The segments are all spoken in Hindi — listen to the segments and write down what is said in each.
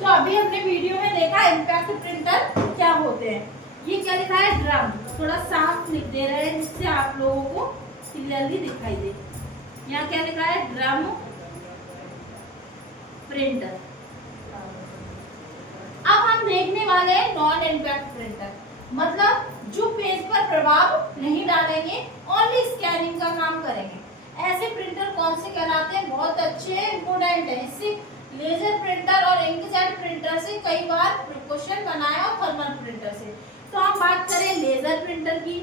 तो अभी हमने वीडियो में देखा इम्पैक्ट प्रिंटर क्या होते हैं। ये क्या लिखा है, ड्रम, थोड़ा साफ लिख दे रहे हैं जिससे आप लोगों को क्लियरली दिखाई दे। यहाँ क्या लिखा है, ड्रम प्रिंटर। अब हम देखने वाले हैं नॉन इम्पैक्ट प्रिंटर, मतलब जो पेज पर प्रभाव नहीं डालेंगे, ओनली स्कैनिंग का काम करेंगे। ऐसे प्रिंटर कौन से कहलाते हैं, बहुत अच्छे इंपोर्टेंट है। इससे लेजर प्रिंटर और इंकजेट प्रिंटर से कई बार क्वेश्चन बनाया और थर्मल प्रिंटर से। तो हम बात करें लेजर प्रिंटर की।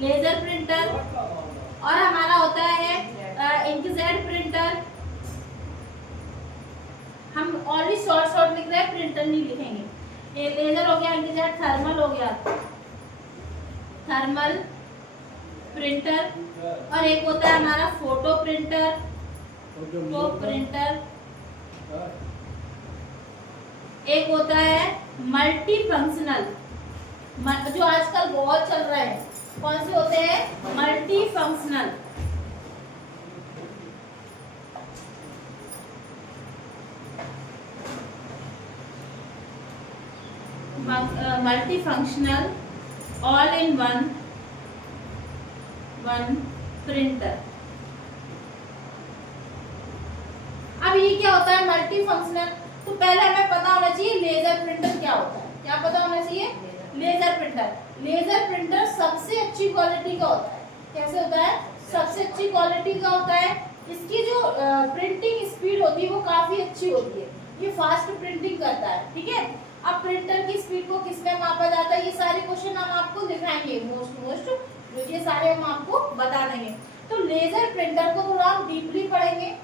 लेजर प्रिंटर और हमारा होता है इंकजेट प्रिंटर। हम ऑनली शॉर्ट लिख रहे हैं, प्रिंटर नहीं लिखेंगे। ये लेजर हो गया, इंकजेट, थर्मल हो गया, थर्मल प्रिंटर। और एक होता है हमारा फोटो प्रिंटर, फोटो प्रिंटर। एक होता है मल्टी फंक्शनल, जो आजकल बहुत चल रहा है। कौन से होते हैं, multi functional. Multi functional all in one printer. अब ये क्या होता है मल्टी फंक्शनल, तो पहले हमें पता होना चाहिए लेजर प्रिंटर क्या होता है। क्या पता होना चाहिए, लेजर प्रिंटर। लेजर प्रिंटर सबसे अच्छी क्वालिटी का होता है। कैसे होता है, सबसे अच्छी क्वालिटी का होता है। इसकी जो प्रिंटिंग स्पीड होती है वो काफी अच्छी होती है, ये फास्ट प्रिंटिंग करता है। ठीक है, अब प्रिंटर की स्पीड को किसमें मापा जाता है, ये सारे क्वेश्चन हम आपको दिखाएंगे मोस्ट जो ये सारे हम आपको बता देंगे। तो लेजर प्रिंटर को थोड़ा हम डीपली पढ़ेंगे।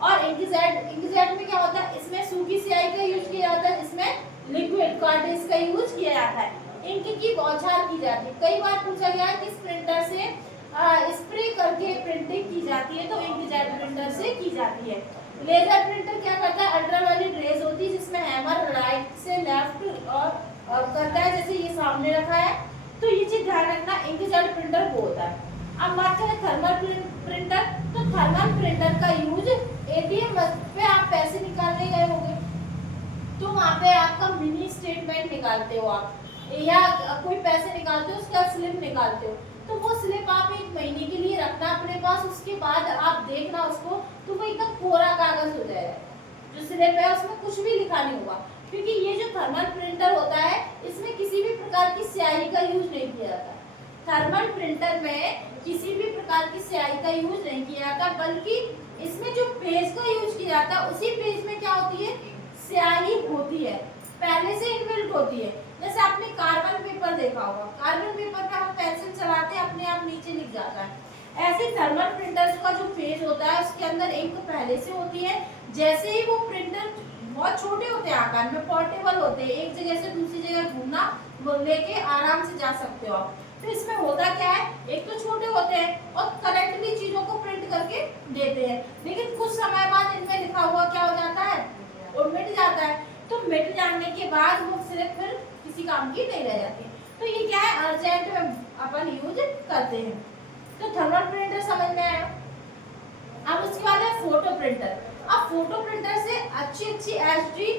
और इंकजेट में क्या होता है, इसमें सूखी स्याही का यूज किया जाता है, इसमें लिक्विड कार्ट्रिज का यूज किया जाता है। इंक की बौछार की जाती है। कई बार पूछा गया है किस प्रिंटर से स्प्रे करके प्रिंटिंग की जाती है, तो इंकजेट प्रिंटर से की जाती है। लेजर प्रिंटर क्या करता है, अल्ट्रावायलेट रेज होती है जिसमें हैमर राइट से लेफ्ट और करता है, जैसे ये सामने रखा है। तो ये चीज ध्यान रखना, इंकजेट प्रिंटर वो होता है। अब बात करें थर्मल प्रिंटर, तो थर्मल प्रिंटर का यूज एटीएम पे आप पैसे निकालने गए होंगे, तो वहाँ पे आपका मिनी स्टेटमेंट निकालते हो आप, या कोई पैसे निकालते हो, उसका स्लिप निकालते हो। तो वो स्लिप आप 1 महीने के लिए रखना अपने पास, उसके बाद आप देखना उसको, तो वो एकदम कोरा कागज हो जाएगा। जो स्लिप है उसमें कुछ भी लिखा नहीं होगा, क्योंकि ये जो थर्मल प्रिंटर होता है इसमें किसी भी प्रकार की स्याही का यूज नहीं किया जाता। थर्मल प्रिंटर में किसी भी प्रकार की स्याही का यूज नहीं किया जाता, बल्कि इसमें जो पेज का यूज किया जाता है उसी पेज में क्या होती है, स्याही होती है, पहले से इनबिल्ट होती है। जैसे आपने कार्बन पेपर देखा होगा, कार्बन पेपर पे हम पेंसिल चलाते हैं, अपने आप नीचे लिख जाता है। ऐसे थर्मल प्रिंटर का जो पेज होता है उसके अंदर इंक पहले से होती है। जैसे ही वो प्रिंटर बहुत छोटे होते हैं आकार में, पोर्टेबल होते हैं, एक जगह से दूसरी जगह घूमना लेके आराम से जा सकते हो आप। तो इसमें होता क्या है, एक तो छोटे होते हैं और करंटली चीजों को प्रिंट करके देते हैं, लेकिन कुछ समय बाद इनमें लिखा हुआ क्या हो जाता है, वो मिट जाता है। तो मिट जाने के बाद वो सिर्फ फिर किसी काम की नहीं रह जाती। तो ये क्या है, अर्जेंट में अपन यूज करते हैं। तो थर्मल प्रिंटर समझ में आया। अब उसके बाद है फोटो प्रिंटर। अब फोटो प्रिंटर से अच्छी एचडी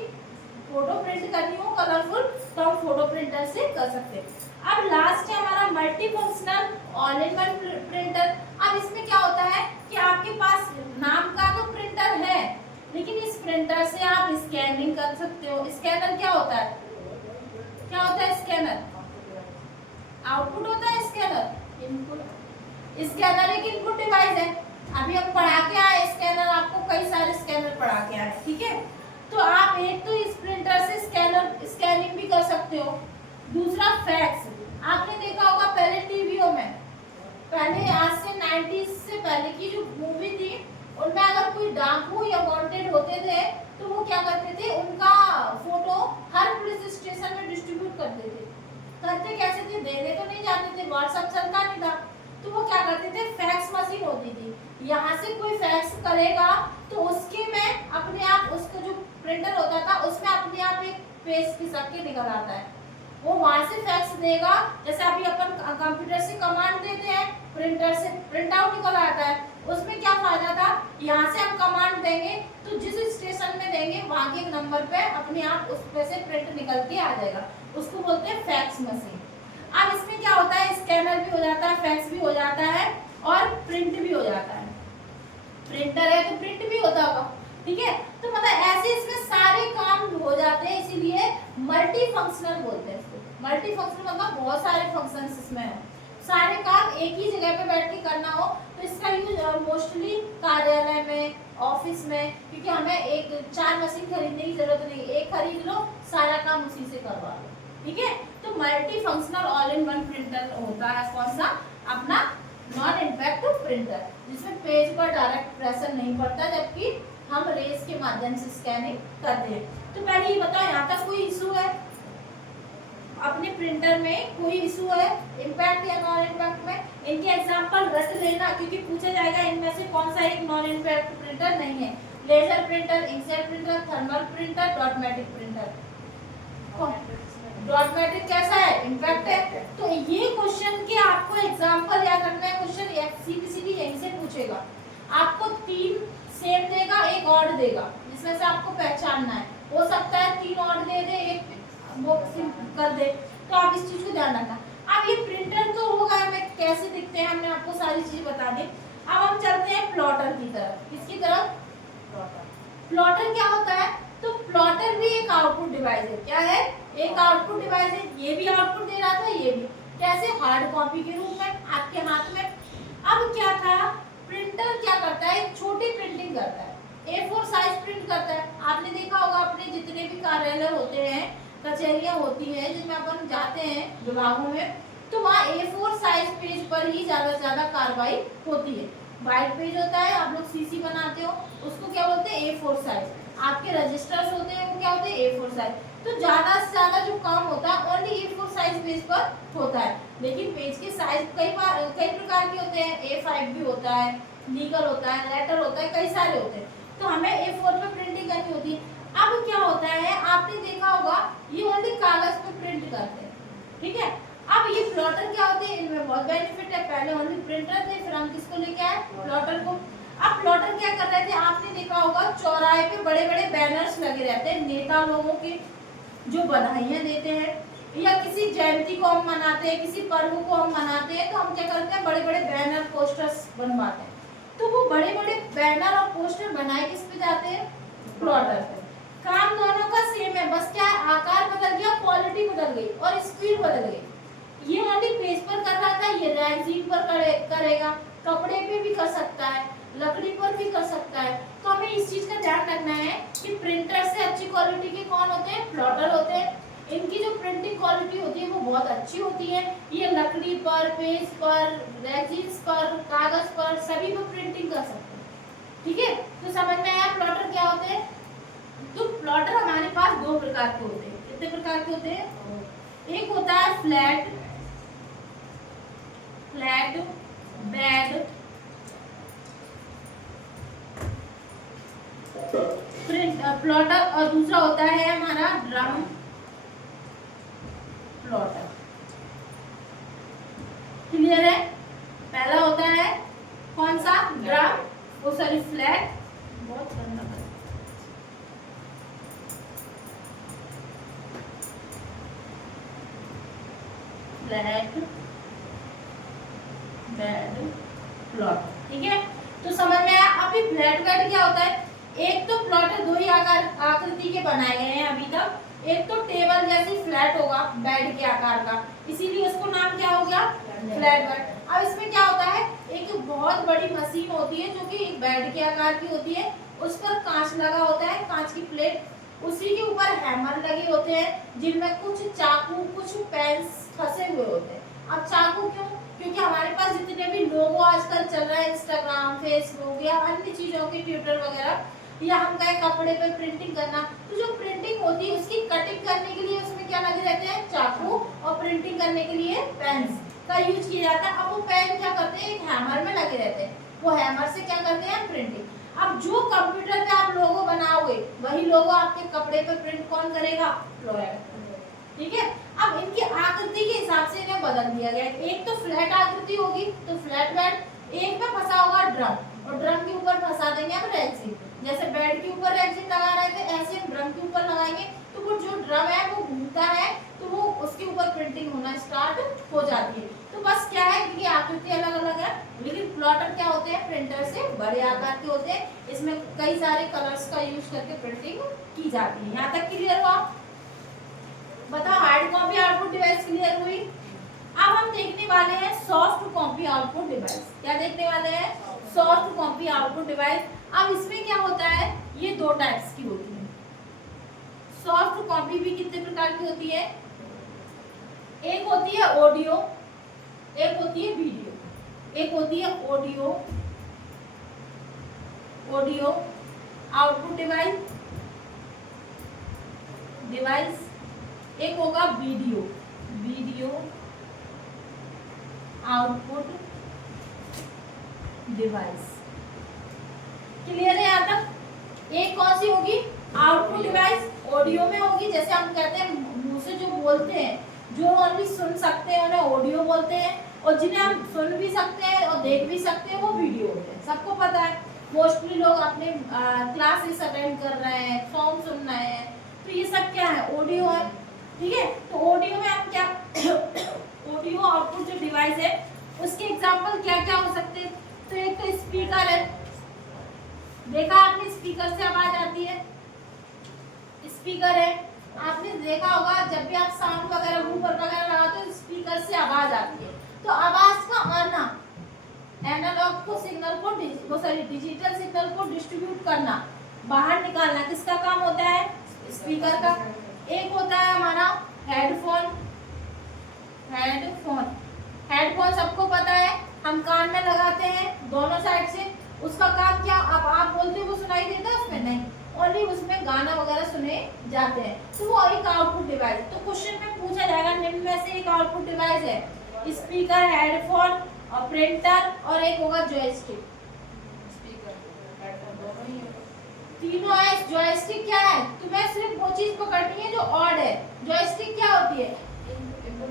फोटो प्रिंट करनी हो कलरफुल, तो हम फोटो प्रिंटर से कर सकते हैं। अब लास्ट है हमारा multi functional all in one printer. अब इसमें क्या होता है कि आपके पास नाम का तो प्रिंटर है, लेकिन इस प्रिंटर से आप स्कैनिंग कर सकते हो। स्कैनर क्या होता है, क्या होता है स्कैनर, आउटपुट होता है स्कैनर, इनपुट। स्कैनर एक इनपुट डिवाइस है। अभी हम पढ़ा के आए स्कैनर, आपको कई सारे स्कैनर पढ़ा के आए, ठीक है। तो आप एक तो इस प्रिंटर से स्कैनिंग भी कर सकते हो। दूसरा फैक्स, आपने देखा होगा पहले टीवीओ में, पहले आज से 90s से पहले की जो मूवी थी उनमें अगर कोई डाकू या वांटेड होते थे तो वो क्या करते थे, उनका फोटो हर पुलिस स्टेशन में डिस्ट्रीब्यूट करते थे। करते कैसे थे, देने तो नहीं जाते थे, व्हाट्सएप चलता नहीं था, तो वो क्या करते थे, फैक्स मशीन होती थी। यहाँ से कोई फैक्स करेगा तो उसके में अपने आप, उसका जो प्रिंटर होता था उसमें अपने आप एक पेज खिसक के निकल आता है, वो वहां से फैक्स देगा। जैसे अभी अपन कंप्यूटर से कमांड देते हैं, प्रिंटर से प्रिंट आउट निकल आता है। उसमें क्या फायदा था, यहाँ से हम कमांड देंगे तो जिस स्टेशन में देंगे वहां के नंबर पे अपने आप उस पे से प्रिंट निकल के आ जाएगा, उसको बोलते हैं फैक्स मशीन। अब इसमें क्या होता है, स्कैनर भी हो जाता है, फैक्स भी हो जाता है और प्रिंट भी हो जाता है। प्रिंटर है तो प्रिंट भी होता होगा, ठीक है। तो मतलब ऐसे इसमें सारे काम हो जाते हैं, इसीलिए मल्टी फंक्शनल बोलते हैं इसको। मल्टी फंक्शनल मतलब बहुत सारे फंक्शंस इसमें है, सारे काम एक ही जगह पे बैठ के करना हो तो इसका यूज मोस्टली कार्यालय में, ऑफिस में, क्योंकि हमें एक 4 मशीन खरीदने की जरूरत नहीं, एक खरीद लो सारा काम उसी से करवा लो, ठीक है। तो multi functional all in one printer होता है कौन सा, अपना नॉन इंपैक्ट प्रिंटर, जिसमें पेज पर डायरेक्ट प्रेशर नहीं पड़ता, जबकि हम रेस के माध्यम से स्कैनिंग करते हैं। तो पहले ये बताओ यहाँ तक कोई इशू है, अपने प्रिंटर में कोई इशू है इंपैक्ट या नॉन इंपैक्ट में? इनके एग्जांपल रट लेना, क्योंकि पूछा जाएगा इनमें से कौन सा एक नॉन इंपैक्ट प्रिंटर नहीं है। Laser printer, inkjet printer, thermal printer, dot matrix printer. Dot matrix कैसा है, इंपैक्ट है। तो ये क्वेश्चन के आपको एग्जांपल याद रखना है, क्वेश्चन सीपीसीबी यहीं से पूछेगा। आपको 3 सेम देगा, एक ऑड देगा, जिसमें से आपको पहचानना है। हो सकता है 3 ऑड दे दे, एक वो कर दे, तो आप इस चीज को ध्यान रखना। अब ये प्रिंटर तो होगा, हमें कैसे दिखते हैं हमने आपको सारी चीज बता दी। अब हम चलते हैं प्लॉटर की तरफ। किसकी तरफ, प्लॉटर। प्लॉटर क्या होता है, तो प्लॉटर भी एक आउटपुट डिवाइस है। क्या है, एक आउटपुट डिवाइस है। ये भी आउटपुट दे रहा था, ये भी कैसे, हार्ड कॉपी के रूप में आपके हाथ में। अब क्या था, प्रिंटर क्या करता है, एक छोटी प्रिंटिंग करता है, A4 साइज प्रिंट करता है। आपने देखा होगा अपने जितने भी कार्यालय होते हैं, कचहरियां होती हैं, जिसमें अपन जाते हैं विभागों में, तो वहाँ A4 साइज पेज पर ही ज्यादा से ज्यादा कार्रवाई होती है। वाइट पेज होता है, आप लोग सीसी बनाते हो, उसको क्या बोलते हैं, A4 साइज। आपके रजिस्टर्स होते हैं, वो क्या होते हैं, A4 साइज। तो ज्यादा से ज्यादा जो काम होता है ओनली A4 साइज पेज पर होता है। लेकिन पेज के साइज कई प्रकार के होते हैं, A5 भी होता है, लीगल होता है, लेटर होता है, कई सारे होते हैं। तो हमें A4 पे प्रिंटिंग करनी होती है। अब क्या होता है, आपने देखा होगा ये ओनली कागज पे प्रिंट करते हैं, ठीक है। अब ये प्लॉटर क्या होते हैं, इनमें बहुत बेनिफिट है। पहले ओनली प्रिंटर थे, फिर हम किसको लेके आए, प्लॉटर को। अब प्लॉटर क्या कर रहे थे, आपने देखा होगा चौराहे पे बड़े बड़े बैनर्स लगे रहते हैं, नेता लोगों के जो बधाइयां देते हैं, या किसी जयंती को हम मनाते हैं, किसी पर्व को हम मनाते हैं, तो हम क्या करते हैं, बड़े बड़े बैनर पोस्टर्स बनवाते हैं। तो वो बड़े बड़े बैनर और पोस्टर बनाए किस पे जाते हैं, प्लॉटर पे। काम दोनों का सेम है, बस क्या आकार बदल गया, क्वालिटी बदल गई और स्पीड बदल गई। ये ओनली पेज पर कर रहा था, ये रैगजीन पर करेगा, कपड़े पे भी कर सकता है, लकड़ी पर भी कर सकता है। तो हमें इस चीज का ध्यान रखना है कि प्रिंटर से अच्छी क्वालिटी के कौन होते हैं, प्लॉटर होते हैं। इनकी जो प्रिंटिंग क्वालिटी होती है वो बहुत अच्छी होती है। ये लकड़ी पर, पेज पर, रेजिन्स पर, कागज पर, सभी पर प्रिंटिंग कर सकते हैं, ठीक है। तो समझ में आया प्लॉटर क्या होते हैं। तो प्लॉटर हमारे पास 2 प्रकार के होते हैं। कितने प्रकार के होते हैं, एक होता है फ्लैट बेड प्रिंट प्लॉटर, और दूसरा होता है हमारा ड्रम प्लॉटर। क्लियर है, पहला होता है कौन सा, ड्रम, वो सॉरी फ्लैट, बहुत गंदा फ्लैट बेड प्लॉटर, ठीक है। तो समझ में आया। अभी फ्लैट बेड क्या होता है, एक तो प्लॉटर 2 ही आकृति के बनाए गए हैं अभी तक। एक तो टेबल जैसी फ्लैट होगा बेड के आकार का, इसीलिए उसको नाम क्या हो गया, फ्लैट बेड। अब इसमें क्या होता है, एक बहुत बड़ी मशीन होती है जो कि एक बेड के आकार की होती है, उस पर कांच लगा होता है, कांच की प्लेट, उसी के ऊपर हैमर लगे होते हैं, जिनमें कुछ चाकू, कुछ पेन्स फंसे हुए होते हैं। अब चाकू क्यों, क्योंकि हमारे पास जितने भी लोगो आजकल चल रहा है, इंस्टाग्राम, फेसबुक या अन्य चीजों के ट्विटर वगैरह, या हम कहे कपड़े पे प्रिंटिंग करना, तो जो प्रिंटिंग होती है उसकी कटिंग करने के लिए उसमें क्या लगे रहते हैं, चाकू, और प्रिंटिंग करने के लिए पेन्स का यूज किया जाता है। अब वो पेन क्या करते हैं, एक हैमर में लगे रहते हैं, वो हैमर से क्या करते हैं, प्रिंटिंग। अब जो कंप्यूटर पे आप लोगो बनाओगे वही लोगो आपके कपड़े पे प्रिंट कौन करेगा, ठीक है। अब इनकी आकृति के हिसाब से इन्हें बदल दिया गया। एक तो फ्लैट आकृति होगी तो फ्लैट बेड, एक में फंसा होगा ड्रम, और ड्रम के ऊपर फंसा देंगे हम रेजिन, जैसे हेड के ऊपर रेक्सिन लगा रहे थे, ऐसे हम ड्रम के ऊपर लगाएंगे तो वो जो ड्रम है वो घूमता है तो वो उसके ऊपर प्रिंटिंग होना स्टार्ट हो जाती है। तो बस क्या है कि आकृति अलग अलग है, लेकिन प्लॉटर क्या होते हैं, प्रिंटर से बड़े आकार के होते हैं, इसमें कई सारे कलर्स का यूज करके प्रिंटिंग की जाती है। यहाँ तक क्लियर हुआ? बताओ hard copy output device clear हुई? अब हम देखने वाले हैं सॉफ्ट कॉपी आउटपुट डिवाइस। क्या देखने वाले हैं? Soft copy output device. अब इसमें क्या होता है, ये दो टाइप्स की होती है। सॉफ्ट कॉपी भी कितने प्रकार की होती है? एक होती है ऑडियो, एक होती है वीडियो। एक होती है ऑडियो, ऑडियो आउटपुट डिवाइस, एक होगा video, video output device. Clear है यहाँ तक? एक कौन सी होगी? आउटपुट डिवाइस ऑडियो में होगी, जैसे हम कहते हैं मुंह से जो बोलते हैं, जो ओनली सुन सकते हैं उन्हें ऑडियो बोलते हैं, और जिन्हें हम सुन भी सकते हैं और देख भी सकते हैं वो वीडियो होते हैं। सबको पता है, मोस्टली लोग अपने क्लासेस अटेंड कर रहे हैं, सॉन्ग सुन रहे हैं, तो ये सब क्या है? ऑडियो है। ठीक है, तो ऑडियो में हम क्या ऑडियो आउटपुट जो डिवाइस है उसके एग्जांपल क्या क्या हो सकते हैं? तो एक तो स्पीकर है, देखा आपने स्पीकर से आवाज आती है, स्पीकर है। आपने देखा होगा जब भी आप साउंड वगैरह वूफर वगैरह लगाते हो स्पीकर से आवाज आती है। तो आवाज का आना, एनालॉग को सिग्नल को डिजिटल सिग्नल को डिस्ट्रीब्यूट करना, बाहर निकालना किसका काम होता है? स्पीकर का। एक होता है हमारा हेडफोन, हेडफोन, हेडफोन सबको पता है, हम कान में लगाते हैं दोनों साइड से। उसका काम क्या? अब आप बोलते हो वो सुनाई देता है उसमें? नहीं, ओनली उसमें गाना वगैरह सुने जाते हैं, तो वो एक आउटपुट डिवाइस। तो क्वेश्चन में पूछा जाएगा निम्न में से एक आउटपुट डिवाइस है, स्पीकर, हेडफोन और प्रिंटर, और एक होगा जॉयस्टिक। तीनों है। जॉयस्टिक क्या है? तुम्हें सिर्फ वो चीज पकड़नी है जो ऑड है। जॉयस्टिक क्या होती है?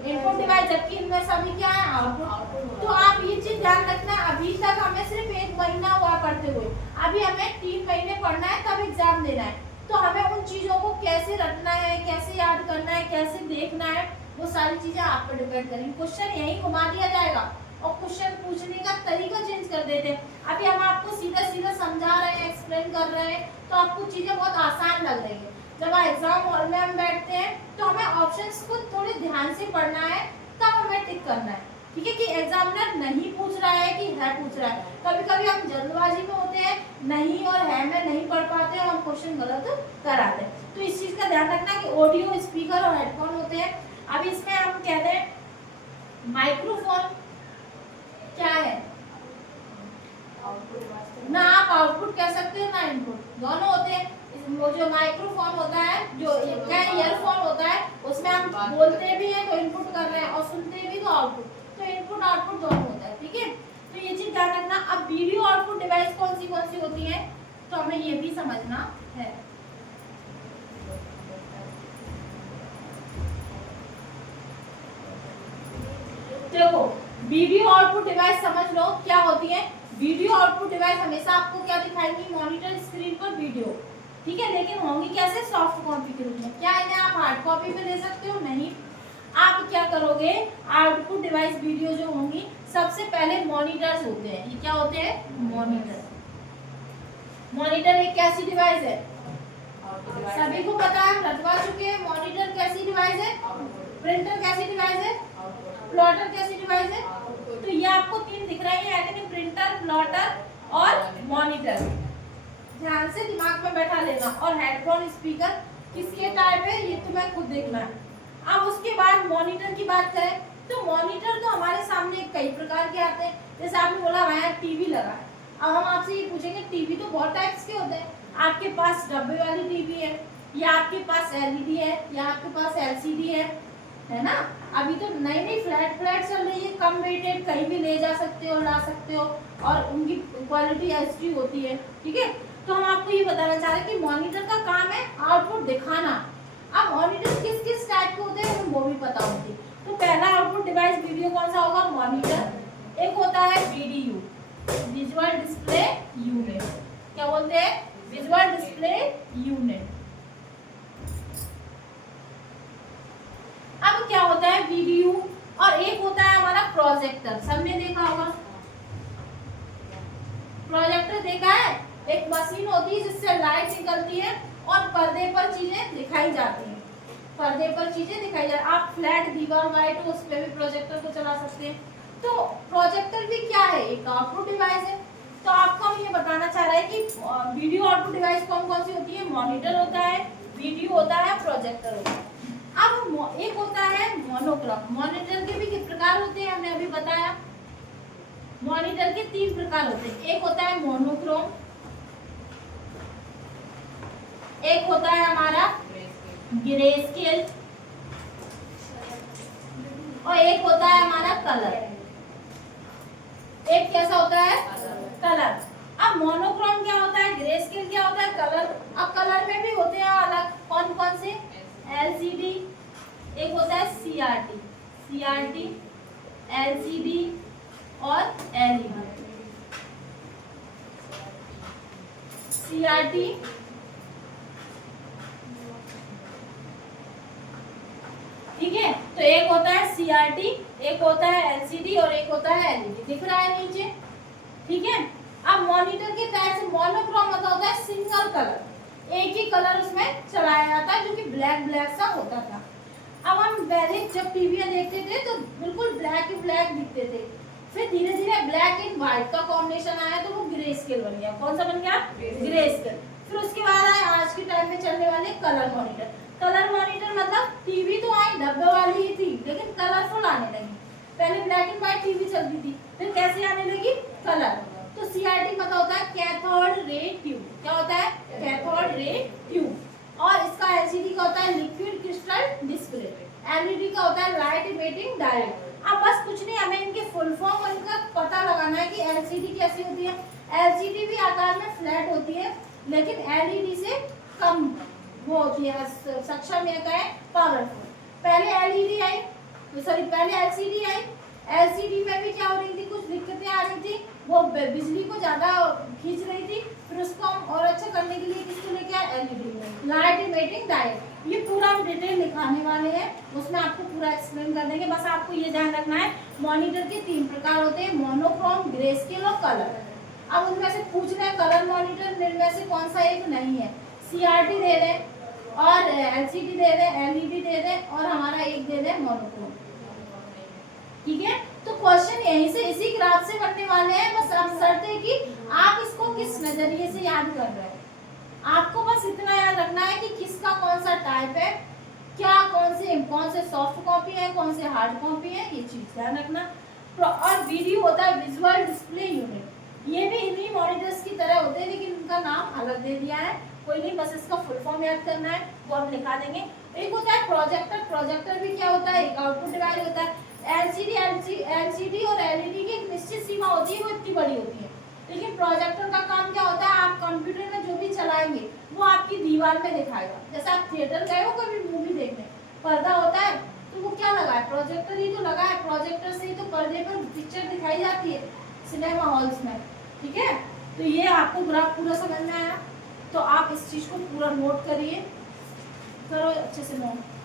इनपुट डिवाइस, जबकि इनमें सभी क्या है? आउटपुट। तो आप ये चीज ध्यान रखना, अभी तक हमें सिर्फ 1 महीना हुआ करते हुए, अभी हमें 3 महीने पढ़ना है तब एग्जाम देना है। तो हमें उन चीजों को कैसे रटना है, कैसे याद करना है, कैसे देखना है, वो सारी चीजें आप पर डिपेंड करेंगी। क्वेश्चन यही घुमा दिया जाएगा और क्वेश्चन पूछने का तरीका चेंज कर देते हैं। अभी हम आपको सीधा सीधा समझा रहे हैं, एक्सप्लेन कर रहे हैं, तो आपको चीजें बहुत आसान लग रही है। जब एग्जाम हॉल में हम बैठते हैं तो हमें ऑप्शंस को थोड़े ध्यान से पढ़ना है, तब हमें टिक करना है। ठीक है, कि एग्जामिनर नहीं पूछ रहा है कि है पूछ रहा है। कभी कभी हम जल्दबाजी में होते हैं, नहीं और है में नहीं पढ़ पाते और हम क्वेश्चन गलत कराते हैं। तो इस चीज का ध्यान रखना कि ऑडियो, स्पीकर और हेडफोन होते हैं। अब इसमें हम कहते हैं माइक्रोफोन क्या है? ना आप आउटपुट कह सकते हो ना इनपुट, दोनों होते हैं। वो जो माइक्रोफोन होता है, जो क्या ईयरफोन होता है, उसमें हम बोलते भी हैं तो इनपुट कर रहे हैं और सुनते भी तो आउटपुट, तो इनपुट आउटपुट दोनों होता है। ठीक है, तो ये चीज ध्यान रखना। अब वीडियो आउटपुट डिवाइस कौन सी होती है, तो हमें ये भी समझना है। देखो वीडियो आउटपुट डिवाइस समझ लो क्या होती है। वीडियो आउटपुट डिवाइस हमेशा आपको क्या दिखाएंगी? मॉनिटर स्क्रीन पर वीडियो। ठीक है, लेकिन होंगी कैसे? सॉफ्ट कॉपी के रूप में। क्या इन्हें आप हार्ड कॉपी में ले सकते हो? नहीं। आप क्या करोगे? आउटपुट डिवाइस वीडियो जो होंगी, सबसे पहले मॉनिटर्स होते हैं। ये क्या होते हैं? मॉनिटर। मॉनिटर एक कैसी डिवाइस है? सभी को पता है, रटवा चुके हैं। मॉनिटर कैसी डिवाइस है? प्रिंटर कैसी डिवाइस है? प्लॉटर कैसी डिवाइस है? तो ये आपको 3 दिख रही है, यानी प्रिंटर, प्लॉटर और मॉनिटर। ध्यान से दिमाग में बैठा लेना। और हेडफोन, स्पीकर किसके टाइप है ये तुम्हें खुद देखना है। अब उसके बाद मॉनिटर की बात करें तो मॉनिटर तो हमारे सामने कई प्रकार के आते हैं। जैसे आपने बोला वहाँ टीवी लगा है, अब हम आपसे ये पूछेंगे टीवी तो बहुत टाइप्स के होते हैं। आपके पास डब्बे वाली टीवी है, या आपके पास एलईडी है, या आपके पास एलसीडी है ना। अभी तो नई नई फ्लैट चल रही है, कम वेटेड, कहीं भी ले जा सकते हो, ला सकते हो, और उनकी क्वालिटी एचडी होती है। ठीक है, तो हम आपको ये बताना चाह रहे हैं कि मॉनिटर का काम है आउटपुट दिखाना। अब मॉनिटर किस किस टाइप के होते हैं वो भी पता होती है। तो पहला आउटपुट डिवाइस वीडियो कौन सा होगा? मॉनिटर। एक होता है वीडीयू, विजुअल डिस्प्ले यूनिट। क्या बोलते हैं? Visual display display unit. अब क्या होता है वीडियो, और एक होता है हमारा प्रोजेक्टर। सबने देखा होगा प्रोजेक्टर, देखा है? एक मशीन होती है जिससे लाइट निकलती है और पर्दे पर चीजें दिखाई जाती हैं। पर्दे पर चीजें दिखाई जाती, आप फ्लैट दीवार वाइट हो उस पर भी प्रोजेक्टर को चला सकते हैं। तो प्रोजेक्टर भी क्या है, एक आउटपुट डिवाइस है। तो आपको हम ये बताना चाह रहे हैं कि वीडियो आउटपुट डिवाइस कौन कौन सी होती है। मॉनिटर होता है, वीडियो होता है, प्रोजेक्टर होता है। अब एक होता है मोनोक्रोम। मॉनिटर के भी कितने प्रकार होते हैं हमने अभी बताया। मॉनिटर के 3 प्रकार होते हैं। एक होता है मोनोक्रोम, एक होता है हमारा ग्रे स्केल, और एक होता है हमारा कलर। एक कैसा होता है, कलर। अब मोनोक्रोम क्या होता है, ग्रे स्केल क्या होता है, कलर। अब कलर में भी होते हैं अलग, कौन कौन से, एलसीडी, एक होता है सीआरटी, एलसीडी और एलईडी। सीआरटी, ठीक है। तो एक होता है सीआरटी, एक होता है एलसीडी और एक होता है एलईडी। दिख रहा है नीचे, ठीक है। अब मॉनिटर के टाइप से मोनोक्रोम मतलब होता है सिंगल कलर, एक ही कलर उसमें चलाया जाता है जो कि ब्लैक सा होता था। अब हम पहले जब टीवी देखते थे तो बिल्कुल ब्लैक ही ब्लैक दिखते थे, फिर धीरे धीरे ब्लैक एंड व्हाइट का कॉम्बिनेशन आया तो वो ग्रे स्केल बन गया। कौन सा बन गया, ग्रे स्केल। फिर उसके बाद आए आज के टाइम में चलने वाले कलर मॉनिटर। कलर मॉनिटर मतलब टीवी तो आई डब्बे वाली ही थी लेकिन कलरफुल आने लगी। पहले ब्लैक एंड व्हाइट टीवी चलती थी, फिर कैसे आने लगी, कलर। तो सीआरटी मतलब होता है कैथोड रे ट्यूब। क्या होता है, कैथोड रे ट्यूब। और इसका एलसीडी का होता है लिक्विड क्रिस्टल डिस्प्ले। एलईडी का होता है लाइट इमिटिंग डायोड। अब बस कुछ नहीं, हमें इनके फुल फॉर्म और इनका पता लगाना है कि एलसीडी कैसी होती है। एलसीडी भी आकार में फ्लैट होती है लेकिन एलईडी से कम वो होती है, सक्षम यह है पावरफुल। पहले एलईडी आई, पहले एलसीडी आई। एलसीडी में भी क्या हो रही थी, कुछ दिक्कतें आ रही थी, वो बिजली को ज्यादा खींच रही थी। फिर उसको हम और अच्छा करने के लिए किसको लेके आए, एलईडी में, लाइट इमिटिंग डायोड। ये पूरा हम डिटेल दिखाने वाले हैं, उसमें आपको पूरा एक्सप्लेन कर देंगे। बस आपको ये ध्यान रखना है मॉनिटर के 3 प्रकार होते हैं, मोनोक्रोम, ग्रे स्केल और कलर। अब उनमें से पूछना है कलर मॉनिटर इनमें से कौन सा एक नहीं है। सीआरटी दे रहे और एलसीडी दे रहे, एलईडी दे रहे और हमारा एक दे रहे मोनोक्रोम, ठीक है। तो क्वेश्चन यहीं से इसी ग्राफ से बनने वाले हैं। बस अब शर्त है कि आप इसको किस नजरिए से याद कर रहे हैं। आपको बस इतना याद रखना है कि किसका कौन सा टाइप है, क्या कौन से सॉफ्ट कॉपी है, कौन से हार्ड कॉपी है, ये चीज ध्यान रखना। और वीडियो होता है विजुअल डिस्प्ले यूनिट। ये भी इन्हीं मॉनिटर्स की तरह होते हैं लेकिन उनका नाम अलग दे दिया है, कोई नहीं, बस इसका फुल फॉर्म याद करना है, वो हम लिखा देंगे। एक होता है प्रोजेक्टर। प्रोजेक्टर भी क्या होता है, एक आउटपुट डिवाइस होता है। एलसीडी और एलईडी की एक निश्चित सीमा होती है, वो इतनी बड़ी होती है। लेकिन प्रोजेक्टर का काम क्या होता है, आप कंप्यूटर में जो भी चलाएंगे वो आपकी दीवार में दिखाएगा। जैसे आप थिएटर गए हो कभी मूवी देखने, पर्दा होता है तो वो क्या लगा है, प्रोजेक्टर ही तो लगा है। प्रोजेक्टर से ही तो पर्दे पर पिक्चर दिखाई जाती है सिनेमा हॉल्स में, ठीक है। तो ये आपको ग्राफ पूरा समझ में आया, तो आप इस चीज को पूरा नोट करिए, करो अच्छे से नोट।